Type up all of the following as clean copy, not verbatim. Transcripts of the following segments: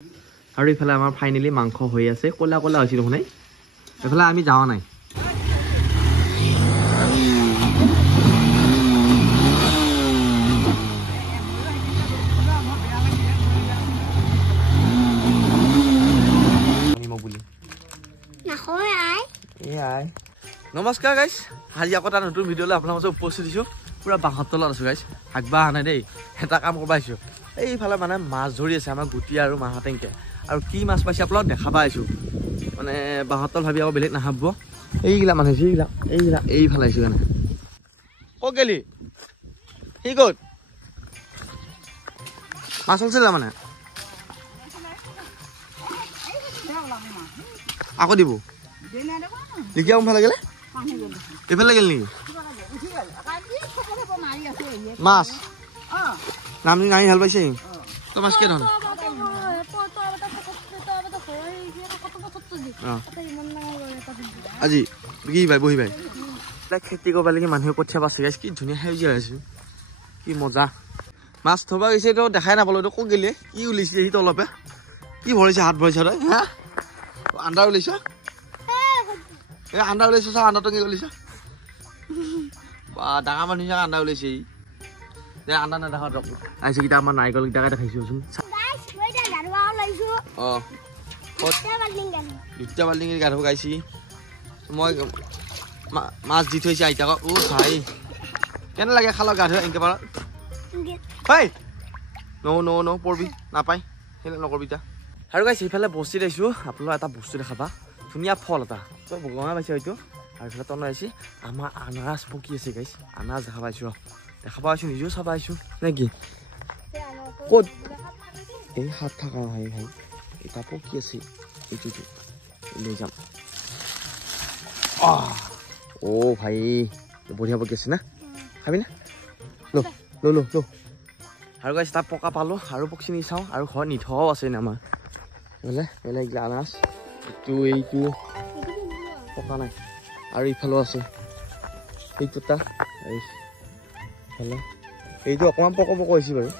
আৰু ইফালে আমাৰ ফাইনেলি মাংস হৈ আছে কলা কলা হৈছে দেখোন এফালে আমি যাওয়া নাই নমস্কাৰ গাইছ আজি আকৌ এটা নতুন ভিডিঅ'লৈ আপোনালোকৰ ওচৰত উপস্থিত দিছোঁ পুৰা বাঁহৰ তলত আছোঁ গাইছ আগবা আহা নাই দেই এটা কাম কৰিব আহিছোঁ এইফালে মানে মাছ ধৰি আছে আমাৰ গুটি আৰু মাহঁতেংকে আৰু কি মাছ পাইছে আপোনালোক দেখা পাই আছোঁ মানে বাঁহৰ তল ভাবি আকৌ বেলেগ নাভাবিব এইগিলা মানুহ হৈছে এইগিলা এইফালে আহিছোঁ কাৰণে ক'ত গেলি সি ক'ত মাছ ওলছিল মানে আকৌ দিব লিখিয়া কোনফালে গেলে এইফালে গেল নেকি মাছ নাম নামি ভাল পাইছে তই মাছ কেই ধৰণৰ আজি কি ভাই বহি ভাই খেতি কৰিব লাগি মানুহে কঠিয়া পাইছে গাইছ কি ধুনীয়া সেউজীয়া হৈছে কি মজা মাছ থবা গৈছে তো দেখাই নাপালো এইটো ক'ত গেলি কি উলিয়াইছে সি তলপে কি ভৰিছে হাত ভৰিছে তই হা আন্দা উলিয়াইছ এই আন্দা উলিয়াইছ চা আন্দাটো কি উলিয়াইছ বা ডাঙৰ মানুহ চাগে আন্দা উলিয়াইছে দে আন্দা নেদেখা আহিছে কেইটা আমাৰ নাৰিকল কেইটাকে দেখাইছোচোন অঁ দুটা বাল্টিং গা ধুব গাইছি মই মাছ দি থৈছে আইতাক অ ভাই কেনে লাগে খাল গা ধুৱা এনেকে পাৰত হেই ন পৰবি নাপায় সেই নকৰবি তা আৰু গাইছে ইফালে বস্তি দিছোঁ আপোনালোক এটা বস্তু দেখাবা ধুনীয়া ফল এটা তই গঙা পাইছে হয়তো আৰু ইফালে তই আহিছে আমাৰ আনাৰস পকি আছে গাইছ আনাৰস দেখা পাইছোঁ দেখা পাইছোঁ নিজেও চাব আহিছোঁ নে কি ক'ত এই হাত থকা ভাই ভাই এটা পকি আছে এইটোতো লৈ যাম অ ভাই বঢ়িয়া পকি আছে না খাবি না ল আৰু গাইছ তাত পকা পালোঁ আৰু পক্ষী নি চাওঁ আৰু ঘৰত নিথোৱাও আছে নে আমাৰ বোলে বেলেগ আনাৰস এইটো পকা নাই আৰু ইফালেও আছে এইটো এটা এইফালে এইটো অকণমান পক হৈছে বাৰু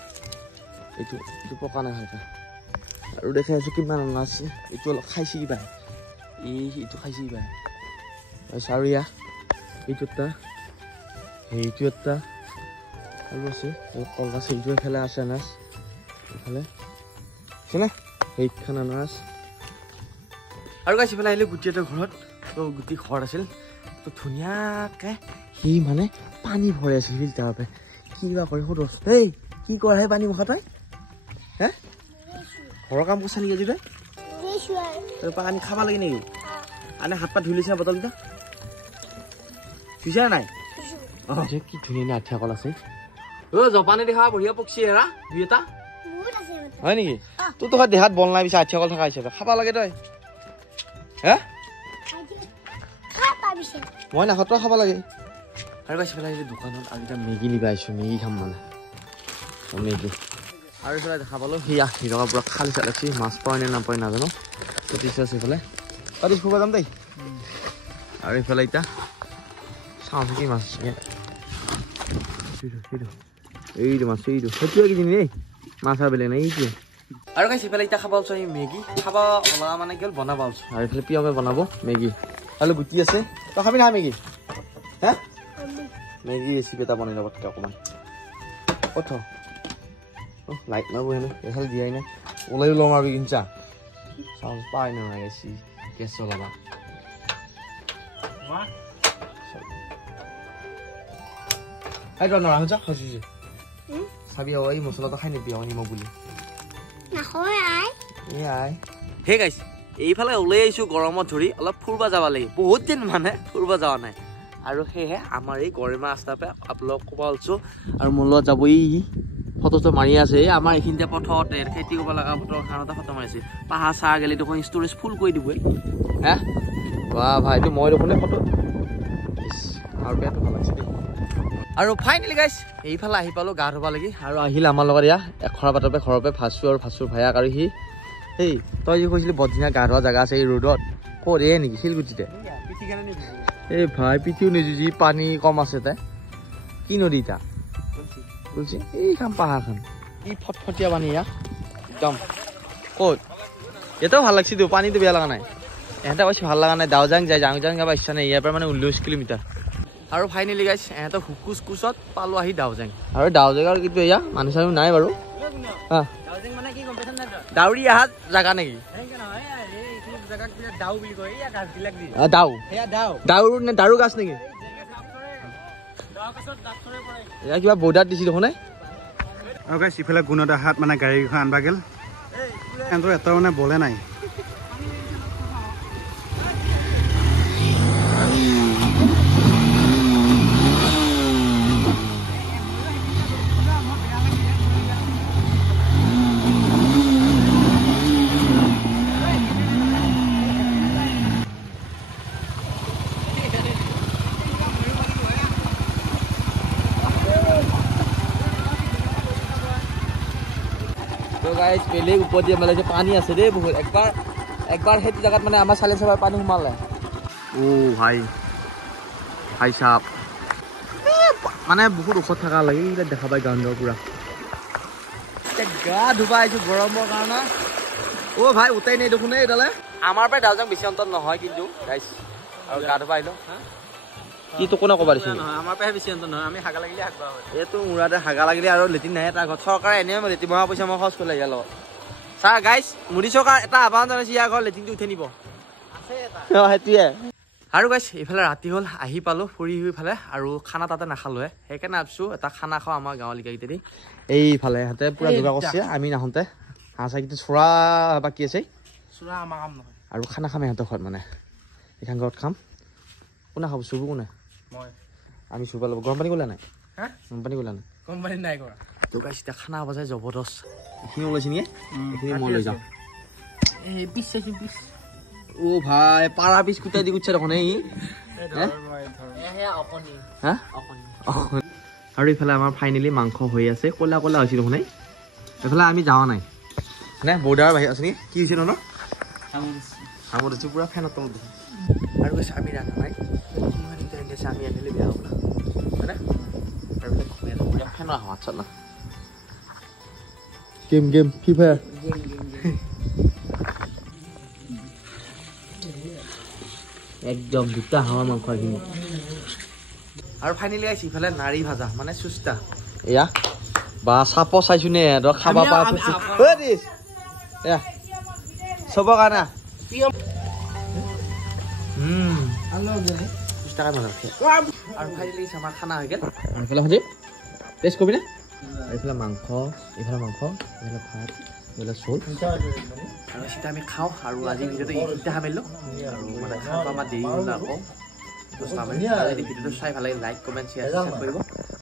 এইটো পকা নাই ভালকৈ আৰু দেখাই আছোঁ কিমান আনাৰস আছে এইটো অলপ খাইছে কিবা এইটো খাইছে কিবা তাৰপিছত আৰু ইয়া এইটো এটা সেইটো এটা আৰু আছে কল আছে এইটো এফালে আছে আনাৰস এইফালে আছে নে সেইখন আনাৰস আৰু গাইছ ইফালে আহিলে গুটি এটা ঘৰত তো গুটি ঘৰত আছিল তো ধুনীয়াকৈ সি মানে পানী ভৰাই আছিল সি তাৰপৰা কি বা কৰে সোধ এই কি কৰে সেই পানী মুখা তই হে ঘৰৰ কাম কৰিছা নেকি আজি তই পানী খাব লাগে নেকি আনে হাত পাত ধুই লৈছে বটলটা ধুইছা নাই অঁ কি ধুনীয়া আঠিয়া কল আছে জপানে দেখা বঢ়িয়া পক্ষী এৰা দুই এটা হয় নেকি তোৰ তোৰ দেহাত বল নাই পিছে আঠিয়া কল থকা হিচাপে খাব লাগে তই হে মই নাখাওঁ তই খাব লাগে আৰু গাইছ পেলাই দোকানত আৰু এতিয়া মেগী নিব আহিছোঁ মেগী খাম মানে মেগী আৰু এইফালে দেখা পালোঁ সেয়া হিৰকা পূৰা খালি চাই লাগছি মাছ পায় নে নাপায় নাজানো প্ৰতিষ্ঠা আছে এইফালে তাত ফুৰিব যাম দেই আৰু এইফালে এতিয়া চাওঁ কি মাছ আছে এইটো মাছ এইটো সেইটোৱে কিনি দেই মাছ আৰু বেলেগ নাই এইটোৱে আৰু গাইছ ইফালে এতিয়া খাব আছোঁ আমি মেগী খাব ওলা মানে কি হ'ল বনাব আছোঁ আৰু এইফালে পিয়মে বনাব মেগী আৰু গুটি আছে তই খাবি না মেগী হে মেগী ৰেচিপি এটা বনাই ল'ব অকণমান ক'ত লাইট মাৰিব হেনো এইফালে দিয়াই নাই ওলাই ল'ম আৰু কিনছা চাউল পাই নহয় গাইছি গেছ চলাবা এই তই নৰা যা খচিছে চাবি আকৌ এই মছলাটো খাই নিবি আকৌ নিমখ বুলি হে গাইছ এইফালে ওলাই আহিছোঁ গৰমত ধৰি অলপ ফুৰিব যাব লাগে বহুত দিন মানে ফুৰিব যোৱা নাই আৰু সেয়েহে আমাৰ এই গৰিমা ৰাস্তাৰ পৰা আপোনালোকক ক'ব ওলছোঁ আৰু মোৰ লগত যাব এই ফটোটো মাৰি আছে আমাৰ এইখিনিতে পথতে খেতি কৰিব লগা পথৰ খানতে ফটো মাৰিছে পাহাৰ চাহ গেলি দেখোন ষ্ট'ৰেজ ফুল কৰি দিবই হে বাহ ভাইটো মই দেখোন ফটো আৰু বেয়াটো ভাল লাগিছে দেই আৰু ফাইনেলি গাইছ এইফালে আহি পালোঁ গা ধুব লাগি আৰু আহিলে আমাৰ লগত এয়া এখৰা বাটৰ পৰা ঘৰৰ পৰা ভাজছোঁ আৰু ভাজছোঁ ভায়াক আৰু সি এই তই যি কৈছিলি বৰ ধুনীয়া গা ধোৱা জেগা আছে এই ৰ'দত ক'ত এই নেকি শিলগুটিতে এই ভাই পিঠিও নিজুজি পানী কম আছে তাই কি নদী তা বলছি এইখান পাহাৰখন কি ফটফটীয়া পানী ইয়াত একদম ক'ত এটাও ভাল লাগছে তো পানীটো বেয়া লগা নাই এহেঁতে কৈছে ভাল লগা নাই দাওজাং যায় যাং যাব ইচ্ছা নাই ইয়াৰ পৰা মানে 19 কিলোমিটাৰ আৰু ফাইনেলি গাইছ এহেঁতৰ হুকুচ কুচত পালো আহি দাওজাং আৰু দাওজাঙৰ কিন্তু এয়া মানুহ চানুহ নাই বাৰু দাউৰি অহা জাগা নেকি দাৰু গাছ নেকি কিবা বৰ্ডাৰ দিছিল দেখোনে আৰু গাইছ ইফালে গুণত হাত মানে গাড়ীখন আনবা গেল সিহঁতৰ এটা মানে বলে নাই গাইজ বেলেগ ওপৰত দিয়া মেলাইছে পানী আছে দেই বহুত একবাৰ সেইটো জেগাত মানে আমাৰ চালে চাবাৰ পানী সোমালে ভাই ভাই চাপ মানে বহুত ওখত থকা লাগে এইবিলাক দেখা পাই গাঁৱৰ পুৰা গা ধুবা আহিছো গৰমৰ কাৰণে ভাই উঠাই নাই দেখোন এইডালে আমাৰ পৰা দাওজাং বেছি অন্তত নহয় কিন্তু গাইজ আৰু গা ধুবা আহিলো কি তো কোনে ক'বা দিছিল আমাৰ পৰাহে বেছি অন্তত নহয় আমি হাগা লাগিলে হাগবা হয় এইটো মুৰাতে হাগা লাগিলে আৰু লেট্ৰিন নাহে তাৰ ঘৰত চৰকাৰে এনেও লেট্ৰিন বনোৱা পইচা মই খৰচ কৰিলে ইয়াৰ লগত ছাৰ গাইজ মোদী চৰকাৰ এটা আহ্বান জনাইছে ইয়াৰ ঘৰত লেট্ৰিনটো উঠাই নিব সেইটোৱে আৰু গাইজ এইফালে ৰাতি হ'ল আহি পালোঁ ফুৰি ফালে আৰু খানা তাতে নাখালোৱে সেইকাৰণে ভাবিছোঁ এটা খানা খাওঁ আমাৰ গাঁৱলীয়া দি এইফালে সিহঁতে পূৰা যোগাৰ কৰিছে আমি নাহোঁতে হাঁহ চাইকেইটা চোৰা বাকী আছে চোৰা আমাৰ কাম নহয় আৰু খানা খাম ইহঁতৰ ঘৰত মানে এইখন ঘৰত খাম কোনে খাব চুবু কোনে আমি চুবা ল'ব গৰম পানী গ'লে নাই গৰম পানী গ'লে নাই গৰম পানী নাই কৰা তো গাইছ এতিয়া খানা বজাই জবৰদস্ত এইখিনি ওলাইছে নেকি এইখিনি মই লৈ যাওঁ ভাই পাৰা পিছ কুটাই দি কুটছে দেখোন আৰু এইফালে আমাৰ ফাইনেলি মাংস হৈ আছে ক'লা ক'লা হৈছে দেখোন এইফালে আমি যোৱা নাই নে বৰ্ডাৰ বাহিৰ আছে নেকি কি হৈছে ন সামত আছে পুৰা ফেনত তলত দেখোন আৰু কৈছে আমি ৰান্ধা নাই আমি আনিলে বেয়া হ'ব না হয়নে আৰু ফেনৰ হাৱাত চল না গেম ফ্ৰী ফায়াৰ একদম দুটা হাঁহৰ মাংস এইখিনি আৰু ফাইনেলি আহিছে ইফালে নাৰী ভাজা মানে চুস্তা এয়া বা চাপ চাইছো নে খাবা পা চবৰ কাৰণে আৰু ফাইনেলি আমাৰ খানা হৈ গ'ল এইফালে সুধিম টেষ্ট কৰিবি নে এইফালে মাংস এইফালে ভাত এইফালে চোল আৰু চিটা আমি খাওঁ আৰু আজি ভিডিঅ'টো এইখিনিতে সামৰিলোঁ আৰু মানে খাব আমাৰ দেৰি হ'ল আকৌ ভিডিঅ'টো চাই ভাল লাগে লাইক কমেণ্ট শ্বেয়াৰ কৰিব